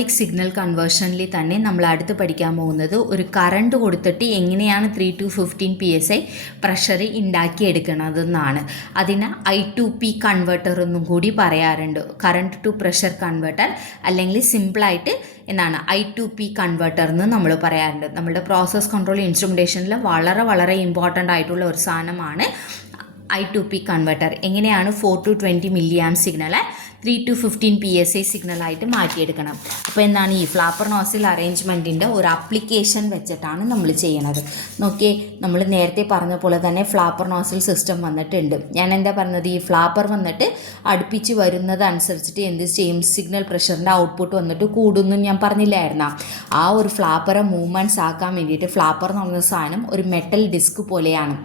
Pneumatic signal കൺവേർഷനിൽ തന്നെ നമ്മൾ അടുത്ത് പഠിക്കാൻ പോകുന്നത് ഒരു കറണ്ട് കൊടുത്തിട്ട് എങ്ങനെയാണ് 3 to 15 PSI പ്രഷർ ഉണ്ടാക്കിയെടുക്കുന്നതെന്നാണ്. അതിന് I2P കൺവേർട്ടർ എന്നും കൂടി പറയാറുണ്ട്. കറണ്ട് ടു പ്രഷർ കൺവേർട്ടർ അല്ലെങ്കിൽ സിമ്പിളായിട്ട് എന്നാണ് I2P കൺവേർട്ടർ എന്ന് നമ്മൾ പറയാറുണ്ട്. നമ്മുടെ പ്രോസസ് കൺട്രോൾ ഇൻസ്ട്രുമെൻറ്റേഷനിൽ വളരെ ഇമ്പോർട്ടൻ്റ് ആയിട്ടുള്ള ഒരു സാധനമാണ് I2P കൺവേർട്ടർ. എങ്ങനെയാണ് 4 to 20 milliamp signal 3 to 15 PSI സിഗ്നലായിട്ട് മാറ്റിയെടുക്കണം. അപ്പോൾ എന്താണ് ഈ ഫ്ലാപ്പർ നോസിൽ അറേഞ്ച്മെൻറ്റിൻ്റെ ഒരു ആപ്ലിക്കേഷൻ വെച്ചിട്ടാണ് നമ്മൾ ചെയ്യണത്. നോക്കിയേ, നമ്മൾ നേരത്തെ പറഞ്ഞ പോലെ തന്നെ ഫ്ലാപ്പർ നോസിൽ സിസ്റ്റം വന്നിട്ടുണ്ട്. ഞാൻ എന്താ പറഞ്ഞത്, ഈ ഫ്ലാപ്പർ വന്നിട്ട് അടുപ്പിച്ച് വരുന്നത് അനുസരിച്ചിട്ട് എന്ത് ചെയ്യും, സിഗ്നൽ പ്രഷറിൻ്റെ ഔട്ട്പുട്ട് വന്നിട്ട് കൂടുന്നു ഞാൻ പറഞ്ഞില്ലായിരുന്ന. ആ ഒരു ഫ്ലാപ്പറെ മൂവ്മെൻറ്റ്സ് ആക്കാൻ വേണ്ടിയിട്ട് ഫ്ലാപ്പർ എന്ന് പറഞ്ഞ സാധനം ഒരു മെറ്റൽ ഡിസ്ക് പോലെയാണ്,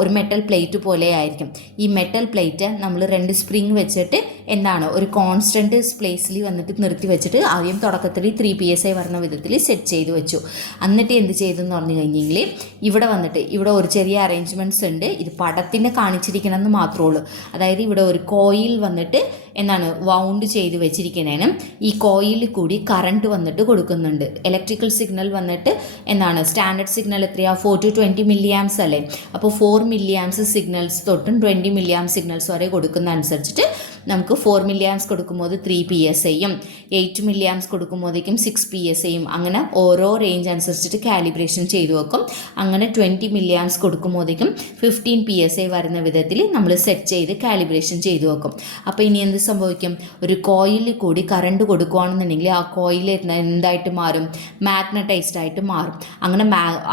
ഒരു മെറ്റൽ പ്ലേറ്റ് പോലെ ആയിരിക്കും. ഈ മെറ്റൽ പ്ലേറ്റ് നമ്മൾ 2 സ്പ്രിങ് വെച്ചിട്ട് എന്താണ് ഒരു കോൺസ്റ്റൻറ്റ് പ്ലേസിൽ വന്നിട്ട് നിർത്തി വെച്ചിട്ട് ആദ്യം തുടക്കത്തിൽ 3 PSI വരുന്ന വിധത്തിൽ സെറ്റ് ചെയ്ത് വെച്ചു. എന്നിട്ട് എന്ത് ചെയ്തെന്ന് പറഞ്ഞു കഴിഞ്ഞെങ്കിൽ ഇവിടെ ഒരു ചെറിയ അറേഞ്ച്മെൻറ്റ്സ് ഉണ്ട്. ഇത് പടത്തിന് കാണിച്ചിരിക്കണമെന്ന് മാത്രമേ ഉള്ളൂ. അതായത് ഇവിടെ ഒരു കോയിൽ വന്നിട്ട് എന്താണ് വൗണ്ട് ചെയ്ത് വെച്ചിരിക്കുന്നതിനും ഈ കോയിലിൽ കൂടി കറണ്ട് വന്നിട്ട് കൊടുക്കുന്നുണ്ട്. ഇലക്ട്രിക്കൽ സിഗ്നൽ വന്നിട്ട് എന്താണ് സ്റ്റാൻഡേർഡ് സിഗ്നൽ എത്രയാണ്, 4 to 20 milliamps അല്ലേ. അപ്പോൾ 4 milliamps സിഗ്നൽസ് തൊട്ടും 20 milliamps സിഗ്നൽസ് വരെ കൊടുക്കുന്ന അനുസരിച്ചിട്ട് നമുക്ക് 4 milliamps കൊടുക്കുമ്പോൾ 3 PSIയും 8 milliamps കൊടുക്കുമ്പോഴേക്കും 6 PSIയും അങ്ങനെ ഓരോ റേഞ്ച് അനുസരിച്ചിട്ട് കാലിബ്രേഷൻ ചെയ്തു വെക്കും. അങ്ങനെ 20 milliamps കൊടുക്കുമ്പോഴേക്കും 15 PSI വരുന്ന വിധത്തിൽ നമ്മൾ സെറ്റ് ചെയ്ത് കാലിബ്രേഷൻ ചെയ്തു വെക്കും. അപ്പോൾ ഇനി എന്ത് സംഭവിക്കും, ഒരു കോയിലിൽ കൂടി കറണ്ട് കൊടുക്കുകയാണെന്നുണ്ടെങ്കിൽ ആ കോയിൽ എന്തായിട്ട് മാറും, മാഗ്നറ്റൈസ്ഡ് ആയിട്ട് മാറും. അങ്ങനെ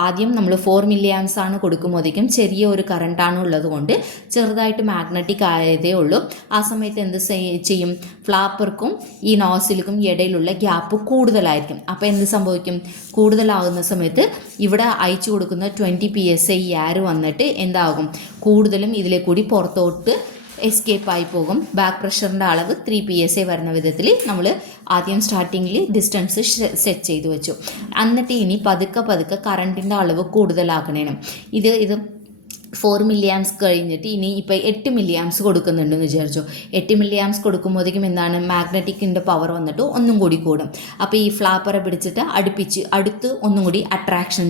ആദ്യം നമ്മൾ 4 milliamps ആണ് കൊടുക്കുമ്പോഴേക്കും ചെറിയ ഒരു കറണ്ടാണ് ഉള്ളത് കൊണ്ട് ചെറുതായിട്ട് മാഗ്നറ്റിക് ആയതേ ഉള്ളൂ. ആ സമയത്ത് എന്ത് ചെയ്യും, ഫ്ലാപ്പർക്കും ഈ നോസിലും ഇടയിലുള്ള ഗ്യാപ്പ് കൂടുതലായിരിക്കും. അപ്പോൾ എന്ത് സംഭവിക്കും, കൂടുതലാകുന്ന സമയത്ത് ഇവിടെ അയച്ചു കൊടുക്കുന്ന 20 PSI എയർ വന്നിട്ട് എന്താകും, കൂടുതലും ഇതിലെ കൂടി പുറത്തോട്ട് എസ്കേപ്പ് ആയി പോകും. ബാക്ക് പ്രഷറിൻ്റെ അളവ് 3 PSI വരുന്ന വിധത്തിൽ നമ്മൾ ആദ്യം സ്റ്റാർട്ടിങ്ങിൽ ഡിസ്റ്റൻസ് സെറ്റ് ചെയ്ത് വെച്ചു. എന്നിട്ട് ഇനി പതുക്കെ കറണ്ടിൻ്റെ അളവ് കൂടുതലാക്കണേനും ഇത് 4 milliamps കഴിഞ്ഞിട്ട് ഇനി ഇപ്പോൾ 8 milliamps കൊടുക്കുന്നുണ്ടെന്ന് വിചാരിച്ചു. 8 milliamps കൊടുക്കുമ്പോഴേക്കും എന്താണ് മാഗ്നറ്റിക്കിൻ്റെ പവർ വന്നിട്ട് ഒന്നും കൂടി കൂടും. അപ്പോൾ ഈ ഫ്ലാപ്പറെ പിടിച്ചിട്ട് അടുത്ത് ഒന്നും കൂടി അട്രാക്ഷൻ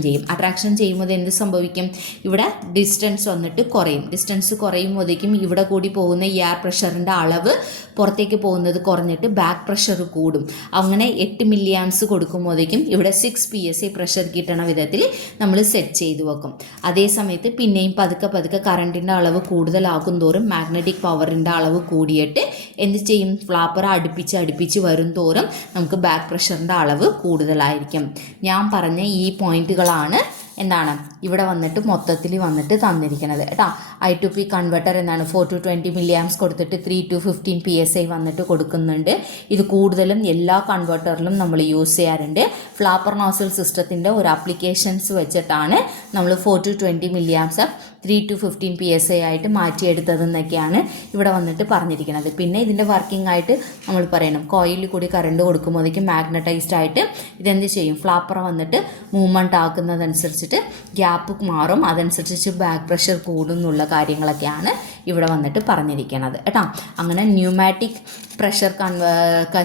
ചെയ്യുമ്പോൾ എന്ത് സംഭവിക്കും, ഇവിടെ ഡിസ്റ്റൻസ് വന്നിട്ട് കുറയും. ഡിസ്റ്റൻസ് കുറയുമ്പോഴേക്കും ഇവിടെ കൂടി പോകുന്ന എയർ പ്രഷറിൻ്റെ അളവ് പുറത്തേക്ക് പോകുന്നത് കുറഞ്ഞിട്ട് ബാക്ക് പ്രഷർ കൂടും. അങ്ങനെ 8 milliamps കൊടുക്കുമ്പോഴേക്കും ഇവിടെ 6 PSI പ്രഷർ കിട്ടണ വിധത്തിൽ നമ്മൾ സെറ്റ് ചെയ്ത് വെക്കും. അതേ സമയത്ത് പിന്നെയും പതുക്കെ കറണ്ടിൻ്റെ അളവ് കൂടുതലാകും തോറും മാഗ്നറ്റിക് പവറിൻ്റെ അളവ് കൂടിയിട്ട് എന്ത് ചെയ്യും, ഫ്ലാപ്പർ അടുപ്പിച്ച് വരും തോറും നമുക്ക് ബാക്ക് പ്രഷറിൻ്റെ അളവ് കൂടുതലായിരിക്കും. ഞാൻ പറഞ്ഞ ഈ പോയിന്റുകളാണ് എന്താണ് ഇവിടെ വന്നിട്ട് മൊത്തത്തിൽ വന്നിട്ട് തന്നിരിക്കുന്നത് കേട്ടോ. I2P കൺവേർട്ടർ എന്താണ് 4 to 20 milliamps കൊടുത്തിട്ട് 3 to 15 PSI വന്നിട്ട് കൊടുക്കുന്നുണ്ട്. ഇത് കൂടുതലും എല്ലാ കൺവേർട്ടറിലും നമ്മൾ യൂസ് ചെയ്യാറുണ്ട്. ഫ്ലാപ്പർ നോസിൽ സിസ്റ്റത്തിൻ്റെ ഒരു ആപ്ലിക്കേഷൻസ് വെച്ചിട്ടാണ് നമ്മൾ 4 to 20 milliamps 3 to 15 PSI ആയിട്ട് മാറ്റിയെടുത്തതെന്നൊക്കെയാണ് ഇവിടെ വന്നിട്ട് പറഞ്ഞിരിക്കുന്നത്. പിന്നെ ഇതിൻ്റെ വർക്കിംഗ് ആയിട്ട് നമ്മൾ പറയണം, കോയിലിൽ കൂടി കറണ്ട് കൊടുക്കുമ്പോഴേക്കും മാഗ്നറ്റൈസ്ഡ് ആയിട്ട് ഇതെന്ത് ചെയ്യും, ഫ്ലാപ്പർ വന്നിട്ട് മൂവ്മെൻറ്റ് ആക്കുന്നതനുസരിച്ചിട്ട് ഗ്യാപ്പ് മാറും. അതനുസരിച്ച് ബാക്ക് പ്രഷർ കൂടും എന്നുള്ള കാര്യങ്ങളൊക്കെയാണ് ഇവിടെ വന്നിട്ട് പറഞ്ഞിരിക്കുന്നത് കേട്ടോ. അങ്ങനെ ന്യൂമാറ്റിക് പ്രഷർ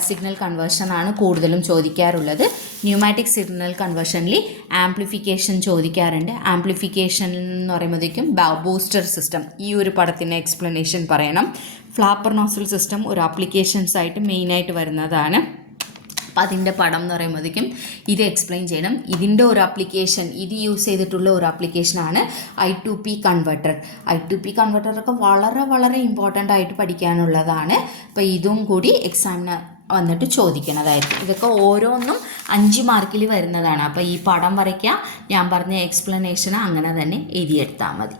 സിഗ്നൽ കൺവേർഷനാണ് കൂടുതലും ചോദിക്കാറുള്ളത്. ന്യൂമാറ്റിക് സിഗ്നൽ കൺവേർഷനിൽ ആംപ്ലിഫിക്കേഷൻ ചോദിക്കാറുണ്ട്. ആംപ്ലിഫിക്കേഷൻ എന്ന് പറയുമ്പോഴത്തേക്കും ബൂസ്റ്റർ സിസ്റ്റം, ഈ ഒരു പടത്തിൻ്റെ എക്സ്പ്ലനേഷൻ പറയണം. ഫ്ലാപ്പർ നോസിൽ സിസ്റ്റം ഒരു ആപ്ലിക്കേഷൻസ് ആയിട്ട് മെയിനായിട്ട് വരുന്നതാണ്. അപ്പോൾ അതിൻ്റെ പടം എന്ന് പറയുമ്പോഴത്തേക്കും ഇത് എക്സ്പ്ലെയിൻ ചെയ്യണം. ഇതിൻ്റെ ഒരു ആപ്ലിക്കേഷൻ, ഇത് യൂസ് ചെയ്തിട്ടുള്ള ഒരു ആപ്ലിക്കേഷനാണ് I2P കൺവേർട്ടർ. I2P കൺവേർട്ടറൊക്കെ വളരെ ഇമ്പോർട്ടൻ്റ് ആയിട്ട് പഠിക്കാനുള്ളതാണ്. അപ്പോൾ ഇതും കൂടി എക്സാമിന് വന്നിട്ട് ചോദിക്കണതായിരിക്കും. ഇതൊക്കെ ഓരോന്നും 5 മാർക്കിൽ വരുന്നതാണ്. അപ്പോൾ ഈ പടം വരയ്ക്കുക, ഞാൻ പറഞ്ഞ എക്സ്പ്ലനേഷൻ അങ്ങനെ തന്നെ എഴുതിയെടുത്താൽ മതി.